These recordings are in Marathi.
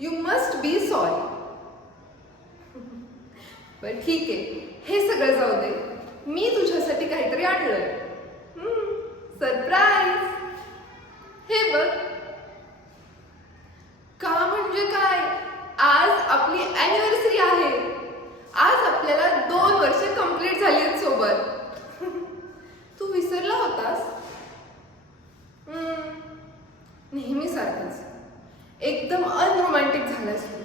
You must be sorry. बरं ठीक आहे, हे सगळं जाऊ दे. मी तुझ्यासाठी काहीतरी आणलंय. सरप्राईज. हे बघ. का म्हणजे काय, आज आपली अॅनिव्हर्सरी आहे. आज आपल्याला 2 वर्ष कंप्लीट झाली आहेत सोबत. तू विसरला होतास? नेहमीसारखंच एकदम अनरोमॅन्टिक झालास तू.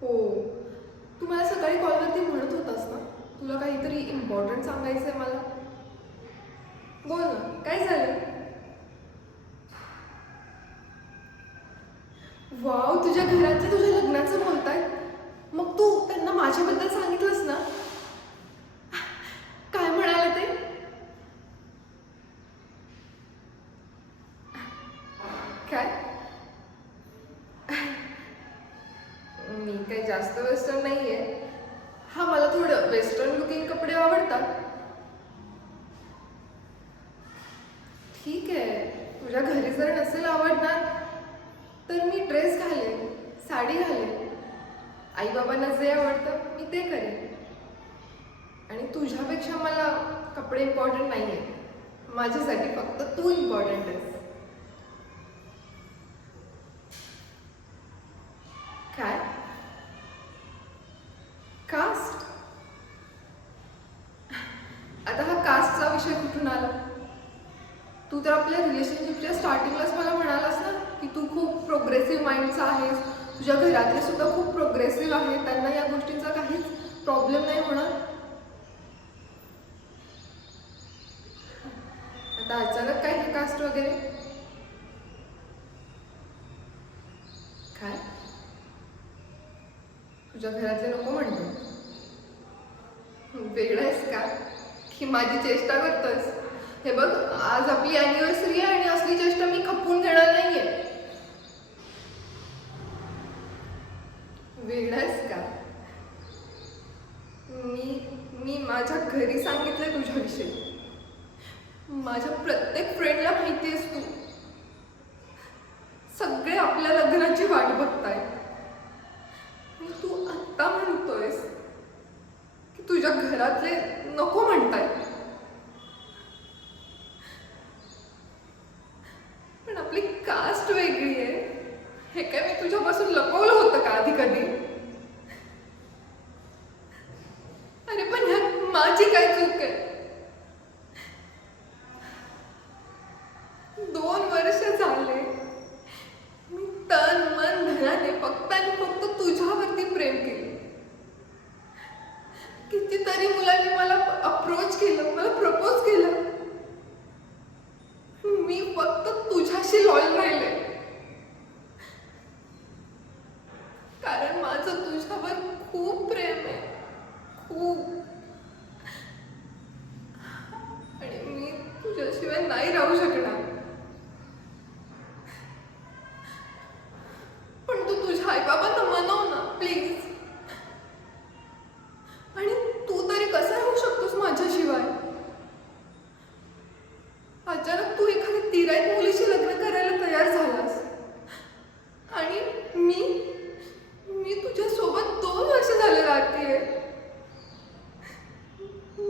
हो, तू मला सकाळी कॉलवरती म्हणत होतास ना, तुला काहीतरी इम्पॉर्टंट सांगायचं आहे मला. बोल ना, काय झालं? वाव, तुझ्या घरातले तुझ्या लग्नाचं बोलतायत. मग तू त्यांना माझ्याबद्दल सांगितलंस ना? काय म्हणाले ते? काय? मी काही जास्त वेस्टर्न नाहीये. हा, मला थोडं वेस्टर्न लुकिंग कपडे आवडतात. ठीक आहे, तुझ्या घरी जर नसेल आवडणार तर मी ड्रेस घालेन, साडी घालेन. आई बाबांना जे आवडतं मी ते करेन. आणि तुझ्यापेक्षा मला कपडे इम्पॉर्टंट नाही आहे. माझ्यासाठी फक्त तू इम्पॉर्टंट आहेस. काय? कास्ट? आता हा कास्टचा विषय कुठून आला? तू तर आपल्या रिलेशनशिपच्या स्टार्टिंगलाच मला म्हणालास ना की तू खूप प्रोग्रेसिव्ह माइंडचा आहेस. तुझ्या घरातले सुद्धा खूप प्रोग्रेसिव्ह आहेत, त्यांना या गोष्टींचा काहीच प्रॉब्लेम नाही होणार. आता अचानक काय हे कास्ट वगैरे? काय? तुझ्या घरातले नको म्हणतो? वेगळं आहेस का की माझी चेष्टा करतोस? हे बघ, आज आपली अॅनिव्हर्सरी आहे आणि असली चेष्टा मी खपवून घेणार नाहीये. वेगळं आहेस का? मी माझ्या घरी सांगितलंय तुझ्याविषयी. माझ्या प्रत्येक फ्रेंडला माहिती आहेस तू. सगळे आपल्या लग्नाची वाट बघतायत. आणि तू आत्ता म्हणतोयस की तुझ्या घरातले नको म्हणतायत. पण आपली कास्ट वेगळी आहे. हे काय मी तुझ्यापासून लपवलं होतं का आधी कधी? अरे पण ह्यात माझी काय चूक आहे? 2 वर्ष झाले मी तन मन धनाने फक्त आणि फक्त तुझ्यावरती प्रेम केलं. कितीतरी मुलांनी मला अप्रोच केलं, मला प्रपोज केलं. मी फक्त तुझ्याशी लॉयल राहिले. कारण माझं तुझ्यावर खूप प्रेम आहे, खूप. आणि मी तुझ्याशिवाय नाही राहू शकणार. पण तू तुझ्या आईबाबांना मनव ना प्लीज. आणि तू तरी कसा राहू शकतोस माझ्याशिवाय? अचानक तू एखाद्या तिराईत मुलीशी लग्न करायला तयार झालास आणि मी तुझ्यासोबत 2 वर्ष झाले राहतेय.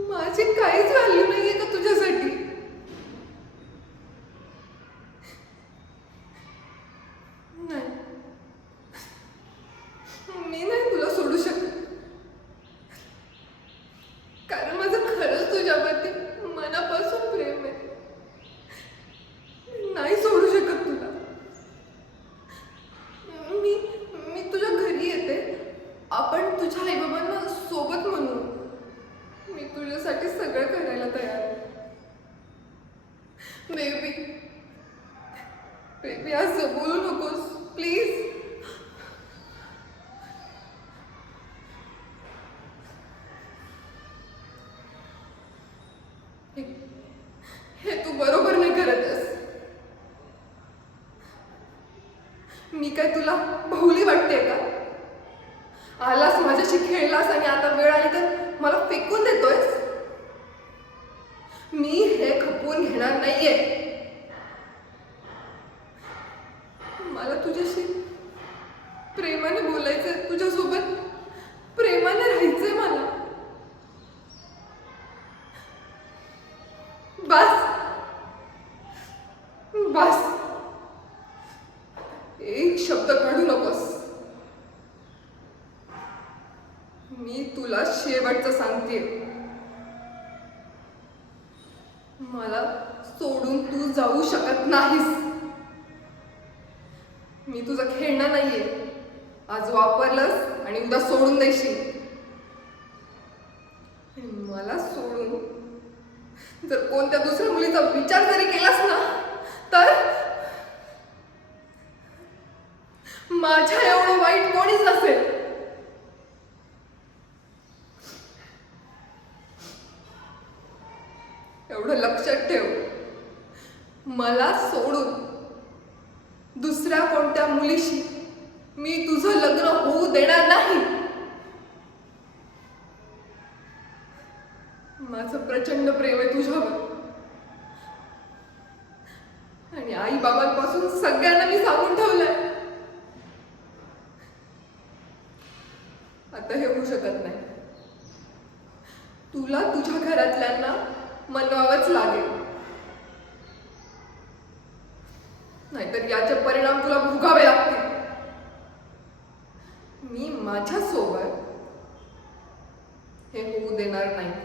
माझी काहीच व्हॅल्यू नाहीये का तुझ्यासाठी? नाही, मी नाही तुला सोडू शकत. कारण माझं खरंच तुझ्यावरती मनापासून प्रेम आहे. नाही सोडू शकत तुला. मी तुझ्या घरी येते. आपण तुझ्या आईबाबांना सोबत म्हणू. मी तुझ्यासाठी सगळं करायला तयार आहे. बेबी असं बोलू नकोस प्लीज. हे तू बरोबर नाही करतस. मी काय तुला बाहुली वाटते का? आलास माझ्याशी खेळलास आणि आता वेळ आली तर मला फेकून देतोयस. मी हे खपवून घेणार नाहीये. बस, एक शब्द काढू नकोस. मी तुला शेवटचं सांगते, मला सोडून तू जाऊ शकत नाहीस. मी तुझं खेळणं नाहीये. आज वापरलंस आणि उद्या सोडून देशील. आणि मला सोडून जर कोणत्या दुसऱ्या मुलीचा विचार जरी केलास ना, तर माझ्या एवढं वाईट कोणीच नसेल. एवढं लक्षात ठेव, मला सोडून दुसऱ्या कोणत्या मुलीशी मी तुझं लग्न होऊ देणार नाही. माझं प्रचंड प्रेम आहे तुझ्यावर. आणि आई बाबांपासून सगळ्यांना मी सांगून ठेवलंय, आता हे होऊ शकत नाही. तुला तुझ्या घरातल्यांना मनवावंच लागेल, नाहीतर याचे परिणाम तुला भोगावे लागतील. मी माझ्या सोबत हे होऊ देणार नाही.